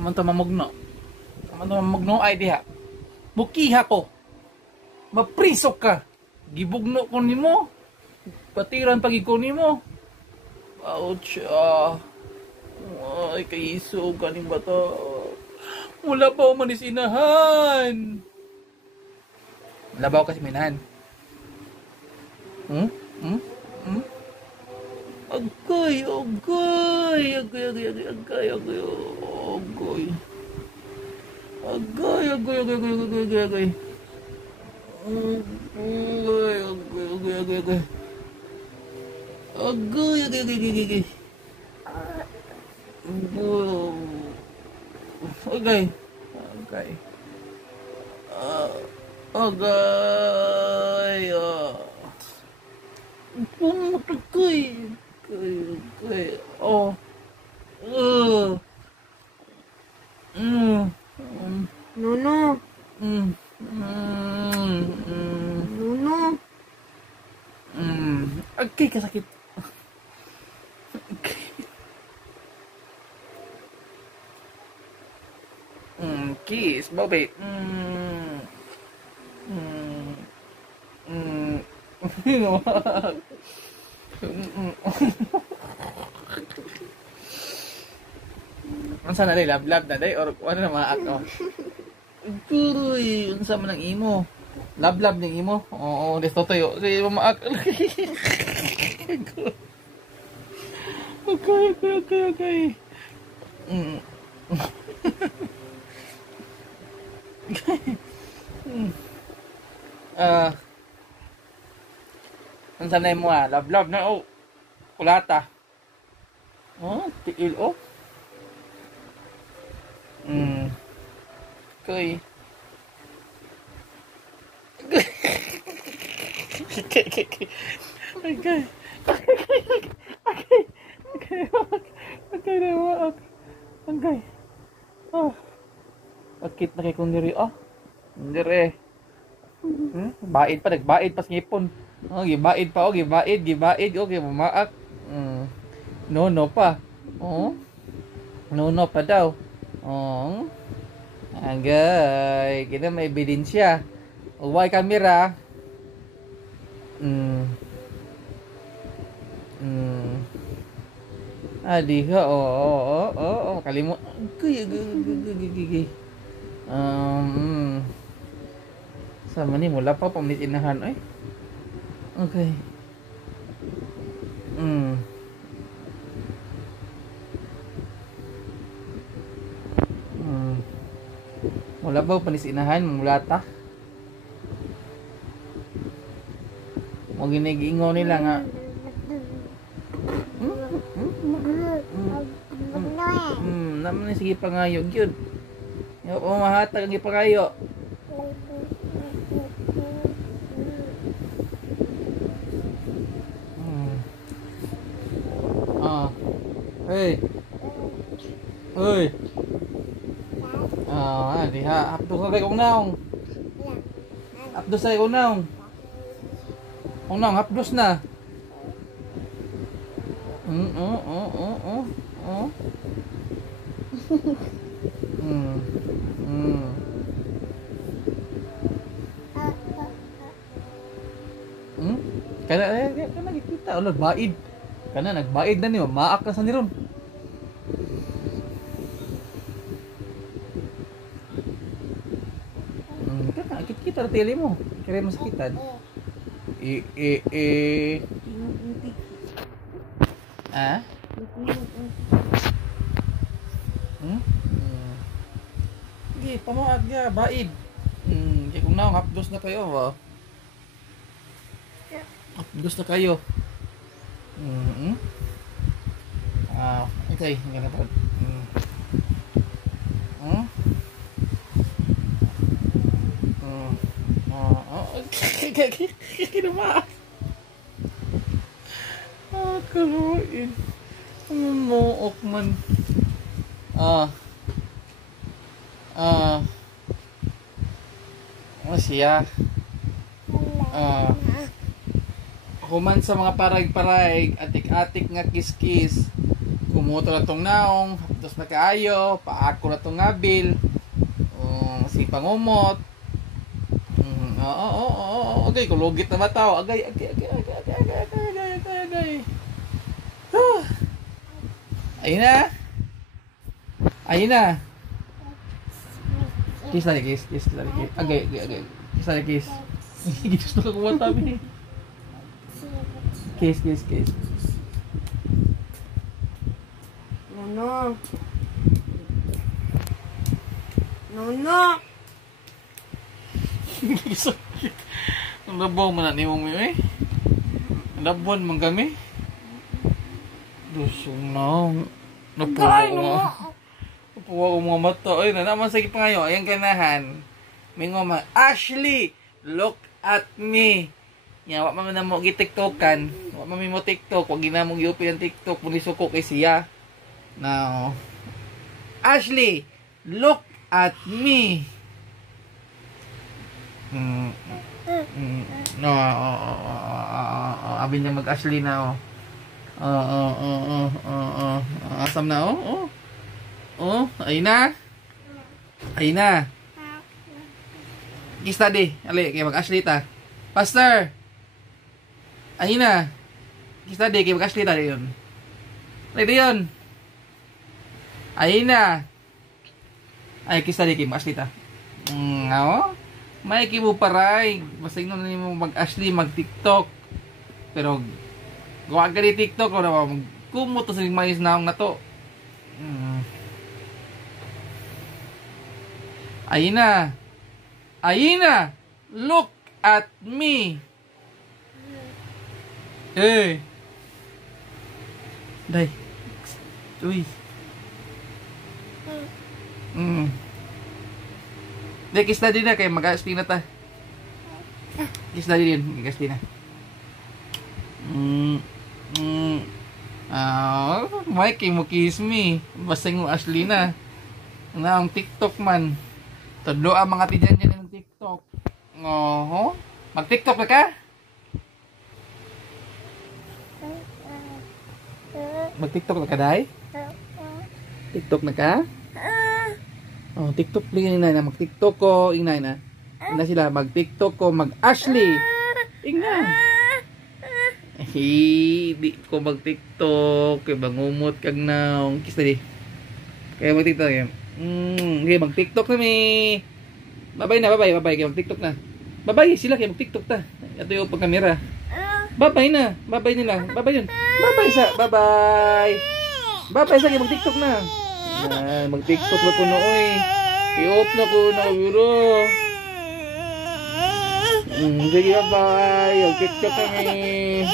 Aman to mamugno. Aman to mamugno ay diha. Mukiha ko. Maprisok ka. Gibugno ko nimo. Patiran pagig ko nimo. Ouch. Ay, kaiso ganing bata. Wala pa ako manisinahan. Labaw kasi minahan. Agay, agay, agay, agay, agay, agay, agay, agay. Agay, agay, agay, agay, agay, agay, agay. Agay, agay, agay, agay, agay. Agay, agay, agay, agay, agay. Agay. Agay. Agay. Agay. Agay. Oh. Nuno. Nuno. Agay, kasakit. Kiss, Bobby. Unsa na day love na day or ano na maak oh. Turoy, unsa man ang imo? Love ning imo? Oo, desto toyo. Si maak. Okay. Unsa na mo love na oh. Kulata. Oh, tiil oh. Okay. Okay. Oh. Akit na kay kong diri ah. Diri. Baid pa nagbaid pa ngipon. Oh, gibaid pa oh, gibaid, okay mamaak. No pa. Oh. No pa daw. Oh. Agay, kita may ebidensya. Uway kamera. Adi ka, kalimut. Sama ni mula pa pamnitinahan ay. Okay. Mula ba panisinahan mulata? Mo ginigingo nila nga. Naman sige pangayo gyud. Yo mahatag ang ipangayo. Hey. Diha hapdos na kay kong naong. Hapdos ay kong naong. Kong naong hapdos na. Kana nakikita ulo baid. Kana nagbaid na ni maak ka sa niron. Kita tili mo. Kaya mo sakitan. Hindi, pamaag niya, baid. Kaya kung naong hapdos na kayo, ba? Hapdos na kayo. Okay, ganito. Kinamaak. Kaluin. Umuok man. Siya. Human sa mga parayg-parayg, atik-atik nga kiskis. Muto na tong naong, hapdos na kaayo, paako na tong ngabil, si pangumot. Okay, kulugit na mataw. Agay. Ayun na. Kiss lagi, kiss lagi. Agay. Kiss lagi, kiss. Gusto ko kumata mi. Kiss. Nuno. Nuno. Ang labaw man na ni mong eh. Ang labuan man kami. Dusong na. Napuwa ko mga mata. Ay, naman sa ipangayo. Ayan kanahan. May ngoma. Ashley, look at me. Yan, wak man na mo gitiktokan. Wak man mo tiktok. Wag gina mong giupi ang tiktok. Puliso ko kay siya. Now, Ashley, look at me. No, abin niya mag-Ashley na, asam na, ayun na. Study, ali, kaya mag-Ashley ta. Pastor, ayun na. Study, kaya mag-Ashley ta, yun. Ayun na. Ay, study, kaya mag-Ashley ta. May kibo paray. Basta yun na mo mag-Ashley, mag-TikTok. Pero, gawa ka di TikTok, o na kumot to sa mais naong na to. Ayun na. Look at me. Day. Uy. Dek, kiss na din na kaya mag-Ashley na ta. Kiss na din yun. Mag-Ashley na. Mikey mo kiss me. Basta yung Ashley na. Ang TikTok man. Todo ang mga tidyan ng TikTok. Mag-TikTok na ka? Mag-TikTok na ka, Day? TikTok na ka? TikTok lang na mag-TikTok ko, ingay na. Ina sila mag-TikTok ko, mag-Ashley. Ingay. Di ko mag-TikTok, kay bangumot kag naong kiss tadi. Kaya mag-TikTok kaya. Okay, mag-TikTok na mi. Bye kay mag-TikTok na. Bye sila kay mag-TikTok ta. Ito yung pag-camera. Bye nila. Bye yun. Bye sa kay mag-TikTok na. Mag-TikTok na ko na, oy. I-off na ko na, biro. Sige, bye. Mag-TikTok kami.